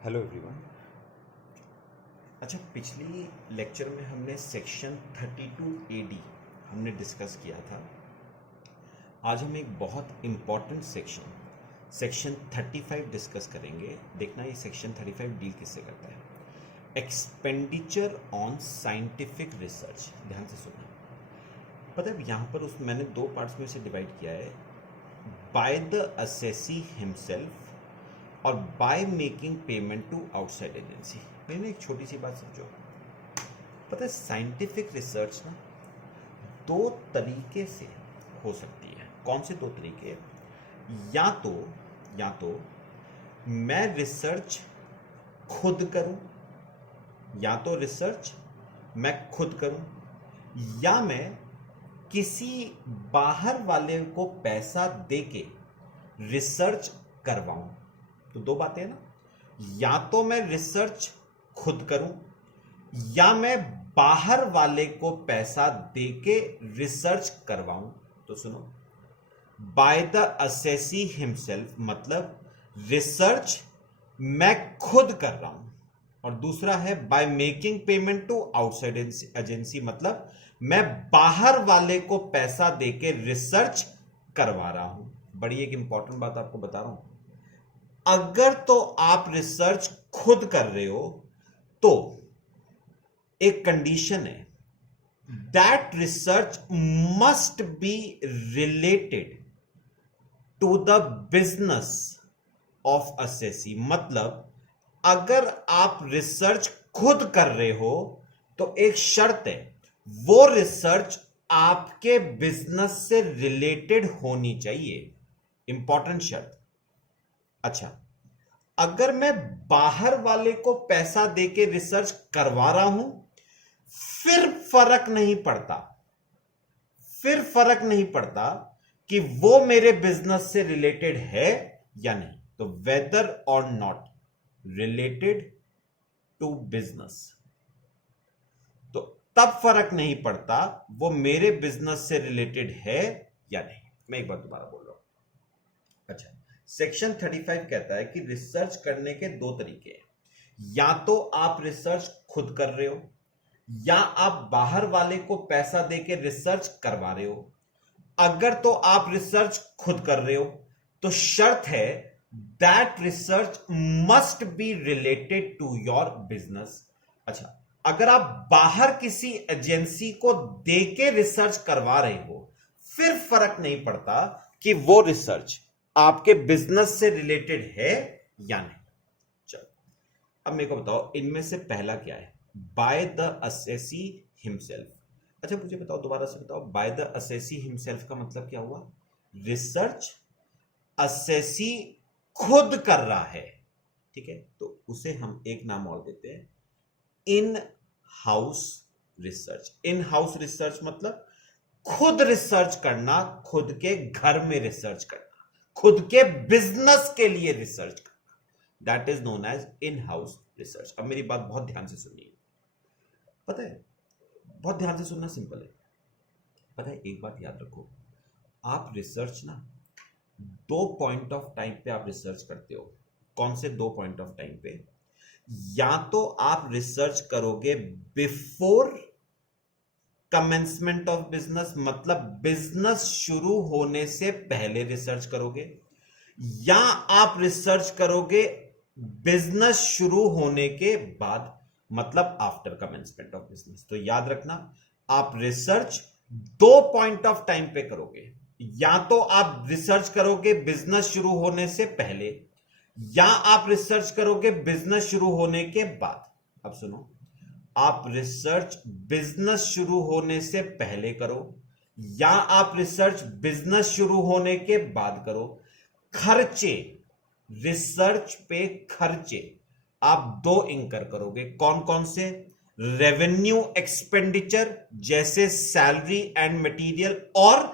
Hello everyone. अच्छा, पिछली lecture में हमने सेक्शन 32 AD हमने डिस्कस किया था। आज हम एक बहुत इम्पॉर्टेंट सेक्शन 35 डिस्कस करेंगे। देखना ये सेक्शन 35 डील किससे करता है। Expenditure on scientific research. ध्यान से सुनना। पता है यहाँ पर मैंने दो पार्ट्स में से डिवाइड किया है, बाय द असेसी हिमसेल्फ और by making payment to outside agency. मैंने एक छोटी सी बात समझो। पता है साइंटिफिक रिसर्च ना दो तरीके से हो सकती है। कौन से दो तरीके? या तो मैं रिसर्च खुद करूं, या मैं किसी बाहर वाले को पैसा देके रिसर्च करवाऊं। तो दो बातें हैं ना, या तो मैं रिसर्च खुद करूं या मैं बाहर वाले को पैसा देके रिसर्च करवाऊं। तो सुनो, बाय द असेसी हिमसेल्फ मतलब रिसर्च मैं खुद कर रहा हूं, और दूसरा है by making payment to outside agency मतलब मैं बाहर वाले को पैसा देके रिसर्च करवा रहा हूं। बड़ी एक इंपॉर्टेंट बात आपको बता रहा हूं। अगर तो आप रिसर्च खुद कर रहे हो तो एक कंडीशन है, that research must be related to the business of assessee. मतलब अगर आप रिसर्च खुद कर रहे हो तो एक शर्त है, वो रिसर्च आपके बिजनेस से रिलेटेड होनी चाहिए। इंपॉर्टेंट शर्त। अच्छा, अगर मैं बाहर वाले को पैसा देके रिसर्च करवा रहा हूं फिर फर्क नहीं पड़ता कि वो मेरे बिजनेस से रिलेटेड है या नहीं। तो वेदर और नॉट रिलेटेड टू बिजनेस, तो तब फर्क नहीं पड़ता वो मेरे बिजनेस से रिलेटेड है या नहीं। मैं एक बार दोबारा बोल रहा हूं। अच्छा, सेक्शन 35 कहता है कि रिसर्च करने के दो तरीके हैं, या तो आप रिसर्च खुद कर रहे हो या आप बाहर वाले को पैसा देके रिसर्च करवा रहे हो। अगर तो आप रिसर्च खुद कर रहे हो तो शर्त है that research must be related to your business. अच्छा, अगर आप बाहर किसी एजेंसी को देके रिसर्च करवा रहे हो फिर फर्क नहीं पड़ता कि वो रिसर्च आपके बिजनेस से रिलेटेड है या नहीं। चलो, अब मेरे को बताओ इनमें से पहला क्या है, बाय द असेसी हिमसेल्फ। अच्छा मुझे बताओ, दोबारा से बताओ, बाय द असेसी हिमसेल्फ का मतलब क्या हुआ? रिसर्च असेसी खुद कर रहा है, ठीक है, तो उसे हम एक नाम और देते हैं, इन हाउस रिसर्च। इन हाउस रिसर्च मतलब खुद रिसर्च करना, खुद के घर में रिसर्च करना, खुद के बिजनेस के लिए रिसर्च करना, that is known as in house research. अब मेरी बात बहुत ध्यान से सुनिए। पता है, बहुत ध्यान से सुनना, सिंपल है। पता है, एक बात याद रखो, आप रिसर्च ना दो पॉइंट ऑफ टाइम पे आप रिसर्च करते हो। कौन से दो पॉइंट ऑफ टाइम पे? या तो आप रिसर्च करोगे बिफोर कमेंसमेंट ऑफ बिजनेस मतलब बिजनेस शुरू होने से पहले रिसर्च करोगे, या आप रिसर्च करोगे बिजनेस शुरू होने के बाद मतलब आफ्टर कमेंसमेंट ऑफ बिजनेस। तो याद रखना, आप रिसर्च दो पॉइंट ऑफ टाइम पे करोगे। या तो आप रिसर्च करोगे बिजनेस शुरू होने से पहले, या आप रिसर्च करोगे बिजनेस शुरू होने के बाद। अब सुनो, आप रिसर्च बिजनेस शुरू होने से पहले करो या आप रिसर्च बिजनेस शुरू होने के बाद करो, खर्चे, रिसर्च पे खर्चे आप दो इंकर करोगे। कौन कौन से? रेवेन्यू एक्सपेंडिचर जैसे सैलरी एंड मटेरियल, और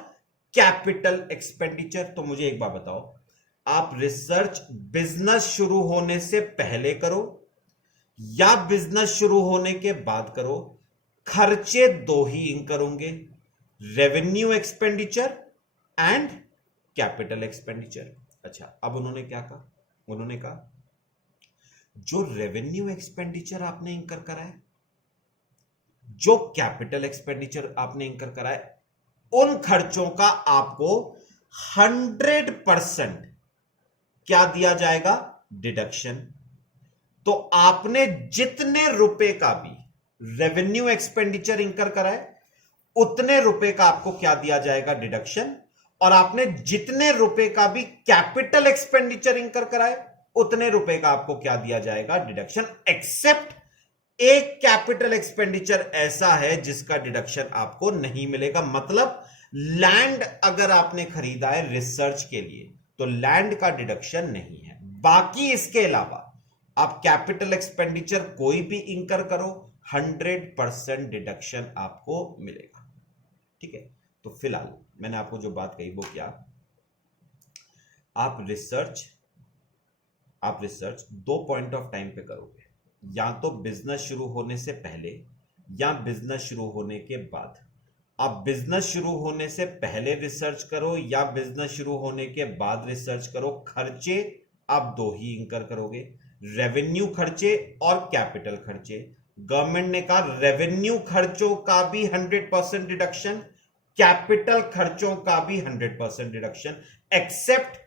कैपिटल एक्सपेंडिचर। तो मुझे एक बात बताओ, आप रिसर्च बिजनेस शुरू होने से पहले करो या बिजनेस शुरू होने के बाद करो, खर्चे दो ही इंकर होंगे, revenue expenditure and capital expenditure. अच्छा, अब उन्होंने क्या कहा? उन्होंने कहा जो रेवेन्यू एक्सपेंडिचर आपने इंकर करा है, जो कैपिटल एक्सपेंडिचर आपने इंकर करा है, उन खर्चों का आपको 100% क्या दिया जाएगा? डिडक्शन। तो आपने जितने रुपए का भी रेवेन्यू एक्सपेंडिचर इंकर करा है, उतने रुपए का आपको क्या दिया जाएगा? डिडक्शन। और आपने जितने रुपए का भी कैपिटल एक्सपेंडिचर इंकर करा है, उतने रुपए का आपको क्या दिया जाएगा? डिडक्शन। एक्सेप्ट एक कैपिटल एक्सपेंडिचर ऐसा है जिसका डिडक्शन आपको नहीं मिलेगा। मतलब लैंड अगर आपने खरीदा है रिसर्च के लिए, तो लैंड का डिडक्शन नहीं है। बाकी इसके अलावा आप कैपिटल एक्सपेंडिचर कोई भी इंकर करो, 100% डिडक्शन आपको मिलेगा। ठीक है, तो फिलहाल मैंने आपको जो बात कही वो क्या, आप रिसर्च 2 पॉइंट ऑफ टाइम पे करोगे, या तो बिजनेस शुरू होने से पहले या बिजनेस शुरू होने के बाद। आप बिजनेस शुरू होने से पहले रिसर्च करो या बिजनेस शुरू होने के बाद रिसर्च करो, खर्चे आप 2 ही इंकर करोगे, रेवेन्यू खर्चे और कैपिटल खर्चे। गवर्नमेंट ने कहा रेवेन्यू खर्चों का भी 100% डिडक्शन, कैपिटल खर्चों का भी 100% डिडक्शन, एक्सेप्ट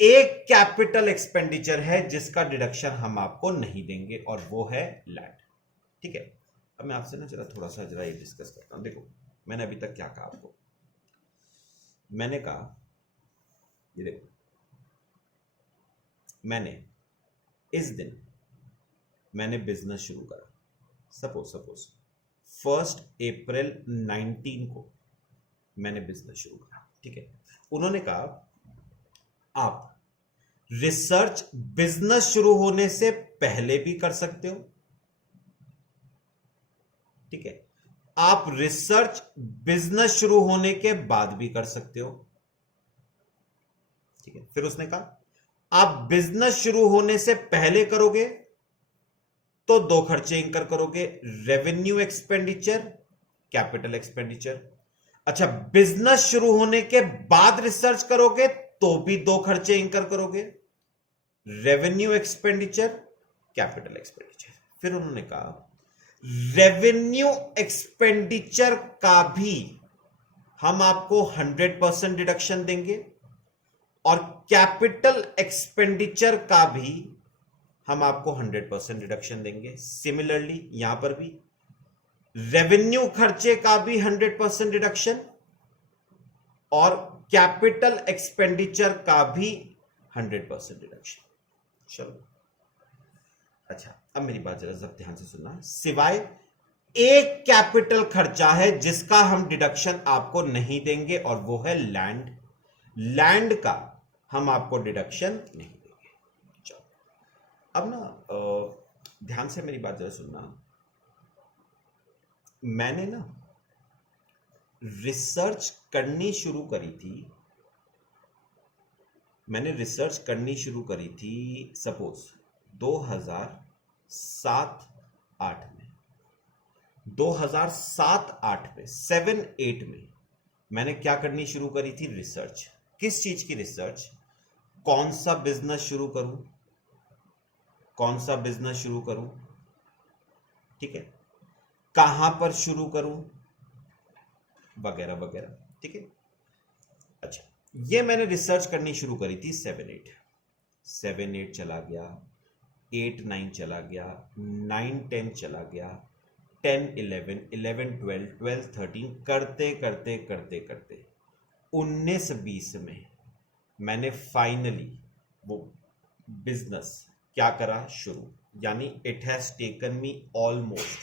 एक कैपिटल एक्सपेंडिचर है जिसका डिडक्शन हम आपको नहीं देंगे, और वो है लैंड। ठीक है, अब मैं आपसे ना थोड़ा सा ये डिस्कस करता हूं। देखो मैंने अभी तक क्या कहा आपको, मैंने कहा ये देखो, मैंने इस दिन मैंने बिजनेस शुरू करा, सपोज 1 अप्रैल 19 को मैंने बिजनेस शुरू करा। ठीक है, उन्होंने कहा आप रिसर्च बिजनेस शुरू होने से पहले भी कर सकते हो। ठीक है, आप रिसर्च बिजनेस शुरू होने के बाद भी कर सकते हो। ठीक है, फिर उसने कहा आप बिजनेस शुरू होने से पहले करोगे तो 2 खर्चे इंकर करोगे, रेवेन्यू एक्सपेंडिचर, कैपिटल एक्सपेंडिचर। अच्छा, बिजनेस शुरू होने के बाद रिसर्च करोगे तो भी 2 खर्चे इंकर करोगे, रेवेन्यू एक्सपेंडिचर, कैपिटल एक्सपेंडिचर। फिर उन्होंने कहा रेवेन्यू एक्सपेंडिचर का भी हम आपको 100% डिडक्शन देंगे, और कैपिटल एक्सपेंडिचर का भी हम आपको 100% डिडक्शन देंगे। सिमिलरली यहां पर भी रेवेन्यू खर्चे का भी 100% डिडक्शन, और कैपिटल एक्सपेंडिचर का भी 100% डिडक्शन। चलो, अच्छा अब मेरी बात जरा ध्यान से सुनना, सिवाय एक कैपिटल खर्चा है जिसका हम डिडक्शन आपको नहीं देंगे, और वो है लैंड। लैंड का हम आपको डिडक्शन नहीं देंगे। चलो, अब ना ध्यान से मेरी बात जरा सुनना, मैंने ना रिसर्च करनी शुरू करी थी, सपोज 2007-8 में, 2007-8 में 7-8 में मैंने क्या करनी शुरू करी थी? रिसर्च। किस चीज की रिसर्च? कौन सा बिजनेस शुरू करूं, ठीक है, कहां पर शुरू करूं, वगैरह वगैरह। ठीक है, अच्छा ये मैंने रिसर्च करनी शुरू करी थी 7-8 चला गया, 8-9 चला गया, 9-10 चला गया, 10-11, 11-12, 12-13 करते करते 19-20 में मैंने फाइनली वो बिजनेस क्या करा? शुरू। यानी it has taken me almost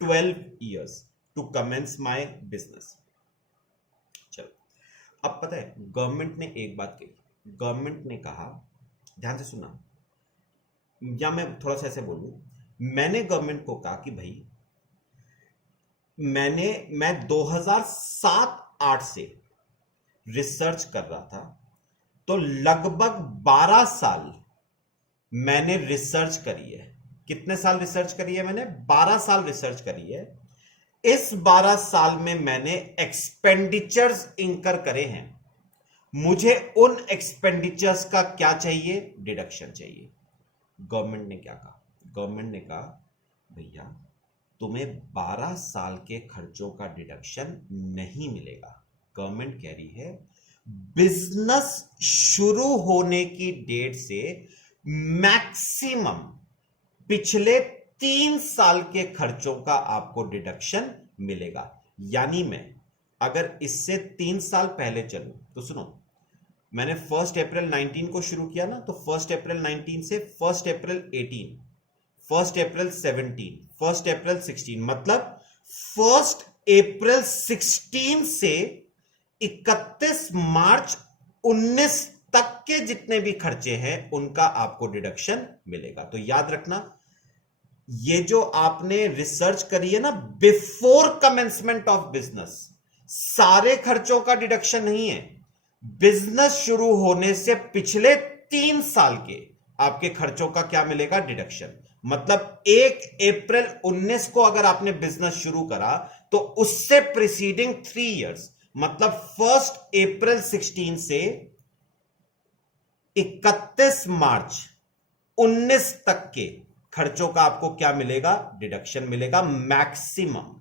12 years to commence my business. चलो, अब पता है गवर्नमेंट ने एक बात कही, गवर्नमेंट ने कहा, ध्यान से सुना, या मैं थोड़ा सा ऐसे बोलूं, मैंने गवर्नमेंट को कहा कि भाई मैं 2007-8 से रिसर्च कर रहा था, तो लगभग 12 साल मैंने रिसर्च करी है। कितने साल रिसर्च करी है मैंने? 12 साल रिसर्च करी है। इस 12 साल में मैंने एक्सपेंडिचर्स इंकर करे हैं, मुझे उन एक्सपेंडिचर्स का क्या चाहिए? डिडक्शन चाहिए। गवर्नमेंट ने क्या कहा? गवर्नमेंट ने कहा भैया तुम्हें 12 साल के खर्चों का डिडक्शन नहीं मिलेगा। गवर्नमेंट कह रही है बिजनेस शुरू होने की डेट से मैक्सिमम पिछले 3 साल के खर्चों का आपको डिडक्शन मिलेगा। यानी मैं अगर इससे 3 साल पहले चलूं तो सुनो, मैंने 1 अप्रैल 19 को शुरू किया ना, तो 1 अप्रैल 19 से 1 अप्रैल 18, 1 अप्रैल 17, 1 अप्रैल 16, मतलब 1 अप्रैल 16 से 31 मार्च 19 तक के जितने भी खर्चे हैं उनका आपको डिडक्शन मिलेगा। तो याद रखना, ये जो आपने रिसर्च करी है ना बिफोर कमेंसमेंट ऑफ बिजनेस, सारे खर्चों का डिडक्शन नहीं है। बिजनेस शुरू होने से पिछले 3 साल के आपके खर्चों का क्या मिलेगा? डिडक्शन। मतलब 1 अप्रैल 19 को अगर आपने बिजनेस शुरू करा तो उससे प्रीसीडिंग 3 इयर्स, मतलब 1 अप्रैल 16 से 31 मार्च 19 तक के खर्चों का आपको क्या मिलेगा? डिडक्शन मिलेगा मैक्सिमम।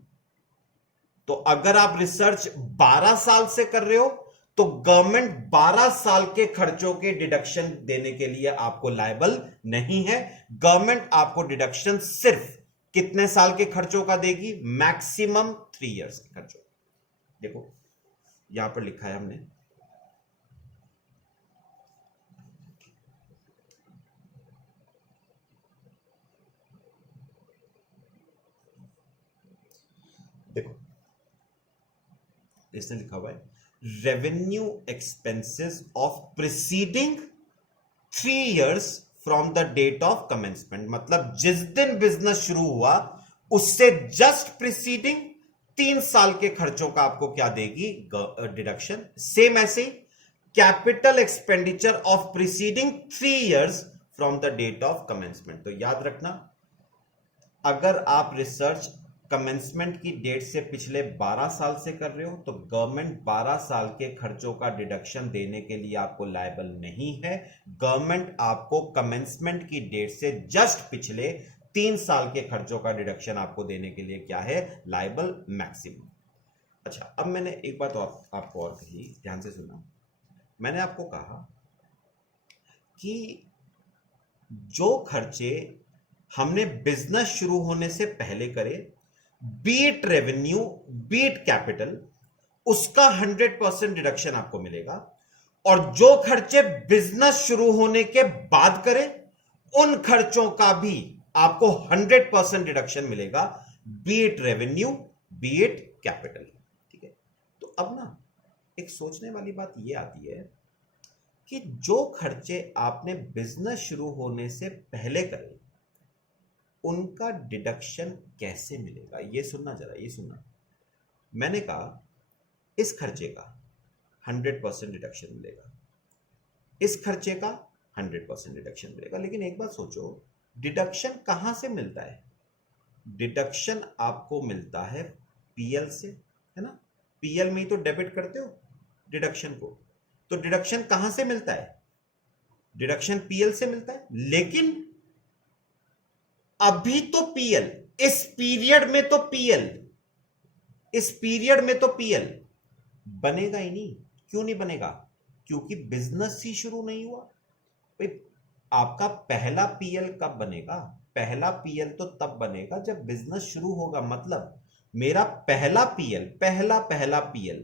तो अगर आप रिसर्च 12 साल से कर रहे हो तो गवर्नमेंट 12 साल के खर्चों के डिडक्शन देने के लिए आपको लायबल नहीं है। गवर्नमेंट आपको डिडक्शन सिर्फ कितने साल के खर्चों का देगी? मैक्सिमम 3 इयर्स के खर्चों। देखो यहां पर लिखा है हमने, देखो इसने लिखा हुआ है revenue expenses of preceding 3 years from the date of commencement. मतलब जिस दिन बिजनेस शुरू हुआ उससे जस्ट प्रीसीडिंग 3 साल के खर्चों का आपको क्या देगी? डिडक्शन। सेम ऐसे capital expenditure of preceding 3 years from the date of commencement. तो याद रखना, अगर आप रिसर्च कमेंसमेंट की डेट से पिछले 12 साल से कर रहे हो तो गवर्नमेंट 12 साल के खर्चों का डिडक्शन देने के लिए आपको लायबल नहीं है। गवर्नमेंट आपको कमेंसमेंट की डेट से जस्ट पिछले 3 साल के खर्चों का डिडक्शन आपको देने के लिए क्या है? Liable maximum. अच्छा, अब मैंने एक बात और आपको और कही, ध्यान से सुना। मैंने आपको कहा कि जो खर्चे हमने बिजनेस शुरू होने से पहले करे, बीट रेवेन्यू बीट कैपिटल, उसका 100% डिडक्शन आपको मिलेगा। और जो खर्चे बिजनेस शुरू होने के बाद करें उन खर्चों का भी आपको 100% डिडक्शन मिलेगा, बीट रेवेन्यू बीट कैपिटल। ठीक है, तो अब ना एक सोचने वाली बात यह आती है कि जो खर्चे आपने बिजनेस शुरू होने से पहले करे उनका डिडक्शन कैसे मिलेगा? ये सुनना जरा, ये सुनना। मैंने कहा इस खर्चे का 100% डिडक्शन मिलेगा, इस खर्चे का 100% डिडक्शन मिलेगा। लेकिन एक बात सोचो, डिडक्शन कहां से मिलता है? डिडक्शन आपको मिलता है पीएल से, है ना? पीएल में ही तो डेबिट करते हो डिडक्शन को। तो डिडक्शन कहां से मिलता है? डिडक्शन पीएल से मिलता है। लेकिन अभी तो पीएल, इस पीरियड में तो पीएल, इस पीरियड में तो पीएल बनेगा ही नहीं। क्यों नहीं बनेगा? क्योंकि बिजनेस ही शुरू नहीं हुआ। भाई आपका पहला पीएल कब बनेगा? पहला पीएल तो तब बनेगा जब बिजनेस शुरू होगा। मतलब मेरा पहला पीएल, पहला पीएल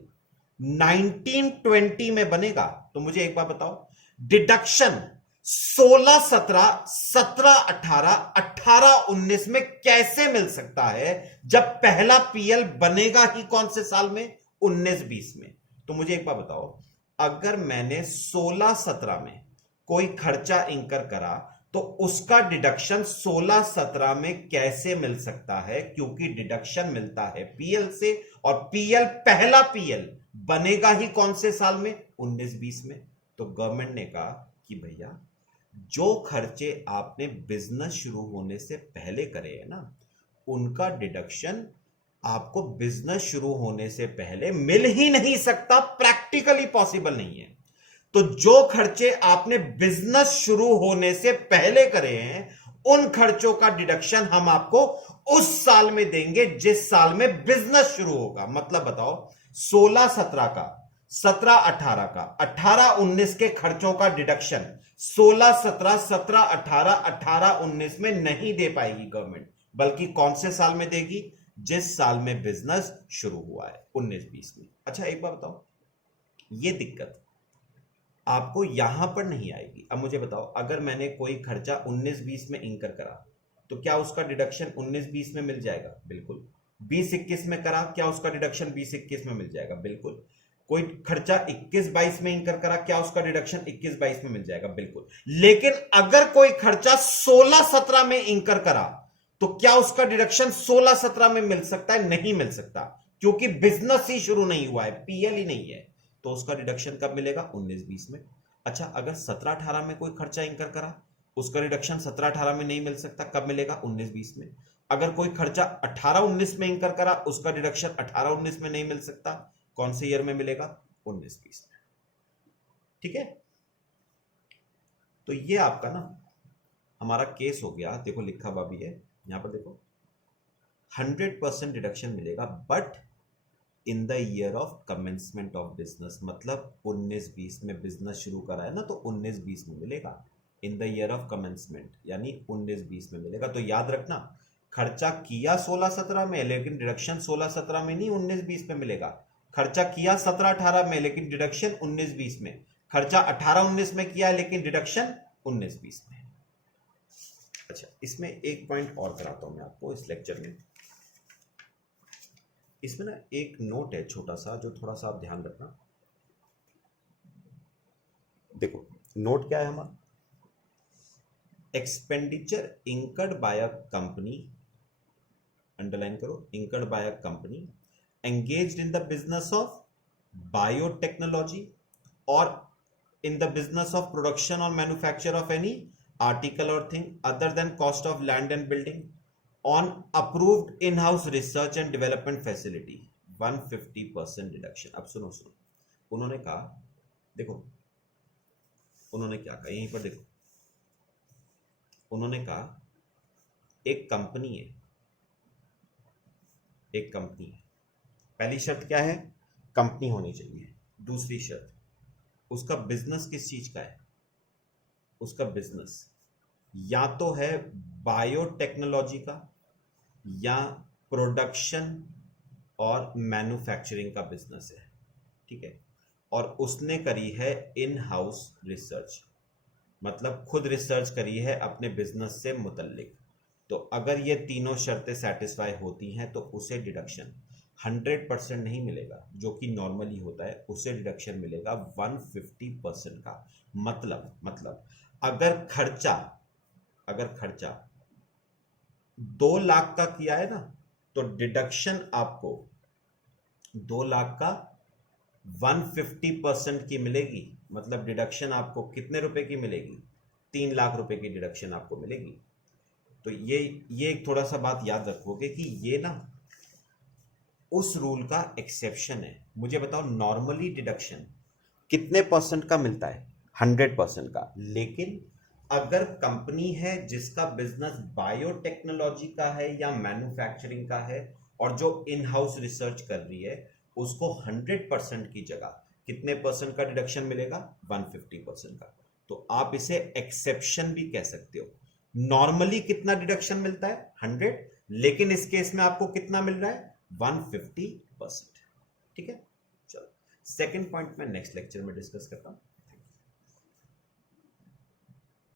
1920 में बनेगा। तो मुझे एक बार बताओ, डिडक्शन 16, 17, 17, 18, 18, 19 में कैसे मिल सकता है जब पहला पीएल बनेगा ही कौन से साल में? 19, 20 में। तो मुझे एक बार बताओ, अगर मैंने 16, 17 में कोई खर्चा इंकर करा तो उसका डिडक्शन 16, 17 में कैसे मिल सकता है? क्योंकि डिडक्शन मिलता है पीएल से, और पीएल, पहला पीएल बनेगा ही कौन से साल में? 19, 20 में। तो गवर्नमेंट ने कहा कि भैया जो खर्चे आपने बिजनेस शुरू होने से पहले करे हैं ना, उनका डिडक्शन आपको बिजनेस शुरू होने से पहले मिल ही नहीं सकता, प्रैक्टिकली पॉसिबल नहीं है। तो जो खर्चे आपने बिजनेस शुरू होने से पहले करे हैं, उन खर्चों का डिडक्शन हम आपको उस साल में देंगे जिस साल में बिजनेस शुरू होगा। मतलब बताओ 16-17 का, 17-18 का, 18-19 के खर्चों का डिडक्शन 16-17, 17-18, 18-19 में नहीं दे पाएगी गवर्नमेंट, बल्कि कौन से साल में देगी? जिस साल में बिजनेस शुरू हुआ है, 19-20 में। अच्छा एक बात बताओ, ये दिक्कत आपको यहां पर नहीं आएगी। अब मुझे बताओ, अगर मैंने कोई खर्चा 19-20 में इंकर करा तो क्या उसका डिडक्शन 19-20 में मिल जाएगा? बिल्कुल। 20-21 में करा, क्या उसका डिडक्शन 20-21 में मिल जाएगा? बिल्कुल। कोई खर्चा 21-22 में इंकर करा, क्या उसका डिडक्शन 21-22 में मिल जाएगा? बिल्कुल। लेकिन अगर कोई खर्चा 16-17 में इंकर करा तो क्या उसका डिडक्शन 16-17 में मिल सकता है? नहीं मिल सकता, क्योंकि बिजनेस ही शुरू नहीं हुआ है, पीएल ही नहीं है। तो उसका डिडक्शन कब मिलेगा? 19-20 में। अच्छा, अगर 17-18 में कोई खर्चा इंकर करा, उसका रिडक्शन 17-18 में नहीं मिल सकता, कब मिलेगा? 19-20 में। अगर कोई खर्चा 18-19 में इंकर करा, उसका डिडक्शन 18-19 में नहीं मिल सकता, कौन से ईयर में मिलेगा? 19-20 में। ठीक है, तो ये आपका ना हमारा केस हो गया। देखो लिखा हुआ भी है यहां पर, देखो 100% डिडक्शन मिलेगा but in the year of commencement of business. मतलब 19-20 में बिजनेस शुरू करा है ना, तो 19-20 में मिलेगा। In the year of commencement यानी 19-20 में मिलेगा। तो याद रखना, खर्चा किया 16-17 में, लेकिन डिडक्शन 16-17 में नहीं 19-20 में मिलेगा। खर्चा किया 17-18 में, लेकिन डिडक्शन 19-20 में। खर्चा 18-19 में किया, लेकिन डिडक्शन 19-20 में। अच्छा, इसमें एक पॉइंट और कराता हूं मैं आपको इस लेक्चर में। इसमें ना एक नोट है छोटा सा, जो थोड़ा सा आप ध्यान रखना। देखो नोट क्या है हमारा, expenditure incurred by a company, underline करो, incurred by a company engaged in the business of biotechnology और in the business of production or manufacture of any article or thing other than cost of land and building on approved in-house research and development facility, 150% deduction. अब सुनो सुनो, उन्होंने कहा, देखो उन्होंने क्या कहा यहीं पर, देखो उन्होंने कहा एक कंपनी है, एक कंपनी है। पहली शर्त क्या है? कंपनी होनी चाहिए। दूसरी शर्त, उसका बिजनेस किस चीज का है? उसका बिजनेस या तो है बायोटेक्नोलॉजी का या प्रोडक्शन और मैन्युफैक्चरिंग का बिजनेस है। ठीक है, और उसने करी है इन हाउस रिसर्च, मतलब खुद रिसर्च करी है अपने बिजनेस से मुतल्लिक। तो अगर ये तीनों शर्तें सेटिस्फाई होती हैं तो उसे डिडक्शन 100% नहीं मिलेगा, जो कि नॉर्मली होता है, उसे डिडक्शन मिलेगा 150% का। मतलब अगर खर्चा 2 लाख का किया है ना, तो डिडक्शन आपको 2 लाख का 150% की मिलेगी। मतलब डिडक्शन आपको कितने रुपए की मिलेगी? 3 लाख रुपए की डिडक्शन आपको मिलेगी। तो ये एक थोड़ा सा बात याद रखोगे कि ये ना उस रूल का एक्सेप्शन है। मुझे बताओ, नॉर्मली डिडक्शन कितने परसेंट का मिलता है? 100% का। लेकिन अगर कंपनी है जिसका बिजनेस बायोटेक्नोलॉजी का है या मैन्युफैक्चरिंग का है और जो इन हाउस रिसर्च कर रही है, उसको 100% की जगह कितने परसेंट का डिडक्शन मिलेगा? 150% का। तो आप इसे एक्सेप्शन भी कह सकते हो। नॉर्मली कितना डिडक्शन मिलता है? 100, लेकिन इस केस में आपको कितना मिल रहा है? 150%। ठीक है, चलो सेकंड पॉइंट मैं नेक्स्ट लेक्चर में डिस्कस करता हूं।